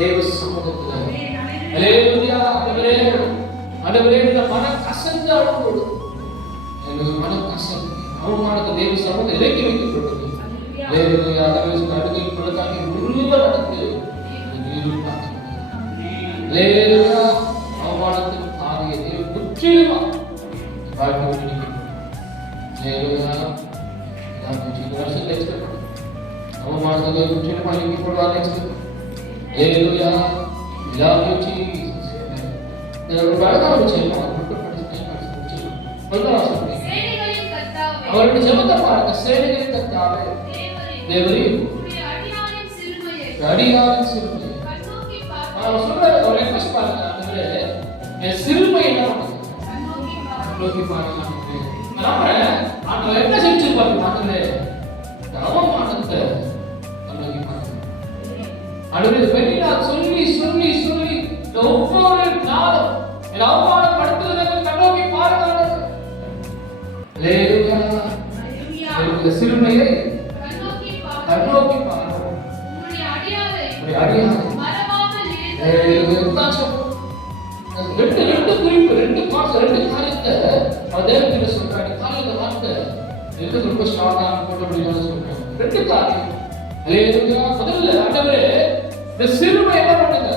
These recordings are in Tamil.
ದೇವ ಸಮ್ಮತನಾಗಿ హల్లెలూయా. అడబరేడు అడబరేడు మన కసంద అవుడు నేను మన కసంద అవమానత దేవ expect hallelujah love you Jesus. அவருடைய ஜெபத்தை பாருங்க. சேனைகளின் கர்த்தாவே. தேவரே, அடியாரின் சிறுமை அவர் சொல்ற ஒரு ரெக்வஸ்ட் பாருங்க. ஆண்டவரே என் சிறுமை என்ன நோக்கி பாருங்க. நம்புறேன் ஆண்டவர் என்ன செஞ்சிருப்பாரு ஆண்டவரே இந்த அவமானத்தை நோக்கி பாருங்க ஆண்டவரே வெளியில சொல்லி சொல்லி சொல்லி ஒவ்வொரு நாளும் என் அவமானப்படுத்துறதை கண்ணோக்கி பாருங்க ஆண்டவரே. ஹalleluya அல்லேலூயா. இந்த சிறுமையை கண்ணோக்கி. ரெண்டு ரெண்டு குறிப்பு ரெண்டு காசு ரெண்டு காரியத்தை அவர் தேவகிட்ட சொல்றாரு காலையில வார்த்தை. இது ரொம்ப ஸ்ட்ராங்கா போட்ட முடியும்னு சொல்றேன் ரெண்டு காரியம். அல்லேலூயா. முதல்ல ஆண்டவரே இந்த சிறுமை என்ன பண்ணுங்க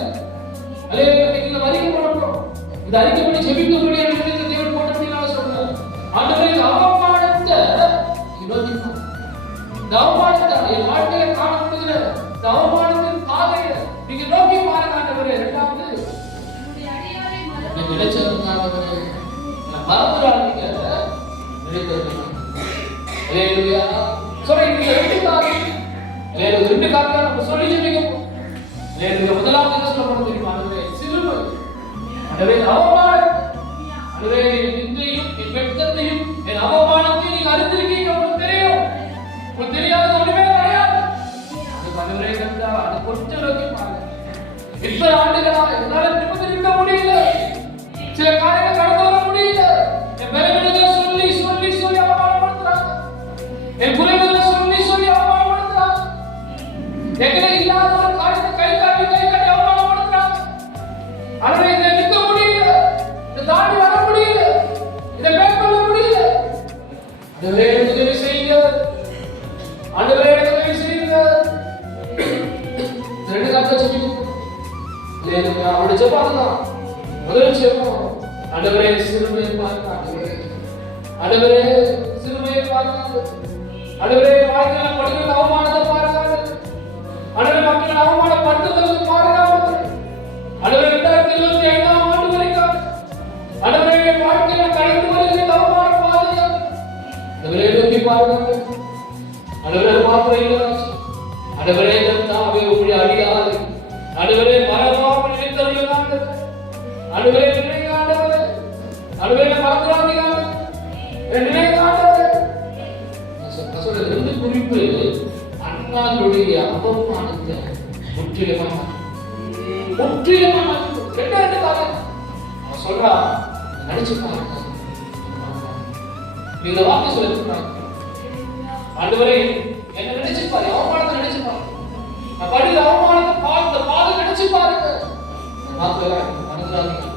அல்லேலூயா நீங்க அறிக்கை பண்ணணும் இந்த அறிக்கை பண்ணி ஜெபிக்க முடியாது இந்த தேவன் போட்ட முடியும் சொல்றேன் ஆண்டவரே இந்த அவமானத்தை பாருங்க. இந்த அவமானத்தை என் வாழ்க்கையில காணப்படுகிற இந்த அவமானத்தின் பாதையை நீங்க நோக்கி பாருங்க ஆண்டவரே. அடியாரை எனக்கு மறவாமல் கிடைச்சதுனால நான் மறந்துடாதீங்க. நினைத்தது ஹalleluya சொல்ற இந்த ரெண்டு ஹalleluya ரெண்டு காரியம் நம்ம சொல்லி ஜெபிக்கணும் ஹalleluya முதலாவது என்ன சொல்ல போறது தெரியுமா ஆண்டவரே சிறுமை அதுவே அவமானம். அதுவே என் நிந்தையும் என் வெட்கத்தையும் என் அவமானத்தையும் நீங்க அறிந்திருக்கீங்க உங்களுக்கு தெரியும். உங்களுக்கு தெரியாத ஒண்ணுமே கிடையாது. அது ஆண்டவரே கண்டா அது கொஞ்சம் நோக்கி பாருங்க. இத்தனை ஆண்டுகளாக என்னால நிமிர்ந்து நிற்க முடியல. சில காரியங்கள் கடந்து வர முடியல. என் பலவீனங்களை சொல்லி சொல்லி சொல்லி அவமானப்படுத்துறாங்க. என் குறைவுகளை சொல்லி சொல்லி அவமானப்படுத்துறாங்க. எங்களை இல்லாத ஆனா இதை நிற்க முடியல. இதை தாண்டி வர முடியல. இதை மேற்கொள்ள முடியல. ஆண்டவரே எனக்கு உதவி செய்யுங்க. ஆண்டவரே எனக்கு உதவி செய்யுங்க. ரெண்டு காலத்தை சொல்லிக்கணும் இல்லையா அவருடைய ஜெபம் தான். முதல் ஜெபம். ஆண்டவரே சிறுமையை பாருங்க ஆண்டவரே சிறுமையை பாருங்க ஆண்டவரே வாழ்க்கையில படுகிற அவமானத்தை பாருங்க ஆண்டவரே மக்கள் அவமானப்படுத்துவதை பாருங்க ஆண்டவரே நோக்கி பாருங்க மாத்திரம் இல்லை ஆண்டவரே கர்த்தாவே உம்முடைய அடியாரை ஆண்டவரே. மறவாமல் நினைத்தவர்களாக ஆண்டவரே நினைங்க ஆண்டவரே. மறந்துடாதீங்க ஆண்டவரே நினைங்க குறிப்பு அண்ணாளுடைய அவமானத்தை முற்றிலுமா அவன் சொல்றான் நினைச்சு பாருங்க. நீங்க இந்த வார்த்தை சொல்லிருக்கிறாங்க ஆண்டவரே என்ன நினைச்சு பாரு அவமானத்தை நினைச்சு பாரு நான் படுகிற அவமானத்தை பார்த்து பாதை நினைச்சு பாருங்க. மாத்திர மறந்துடாதீங்க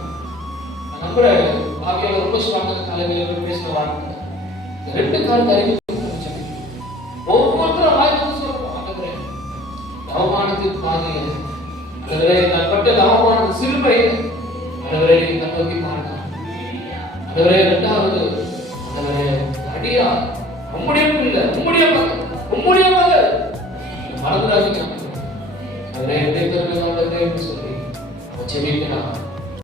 நான் நம்புறேன் ஆவியால ரொம்ப ஸ்ட்ராங்காக தலைமையில பேசுற வார்த்தை இந்த ரெண்டு கால் அறிவு ஒவ்வொருத்தரும் வாய்ப்பு சொல்லுவோம் ஆண்டவரே இந்த அவமானத்தின் பாதையை ஆண்டவரே நான் பட்ட இந்த சிறுமை ஆண்டவரே நீங்க நோக்கி பாருங்க. ஆண்டவரே இரண்டாவது ஆண்டவரே அடியா உம்முடைய பிள்ளை உம்முடைய மகன். உம்முடைய மகள் மறந்துடாதீங்க ஆண்டவரே. சொல்லி ஜெபிக்கிறான்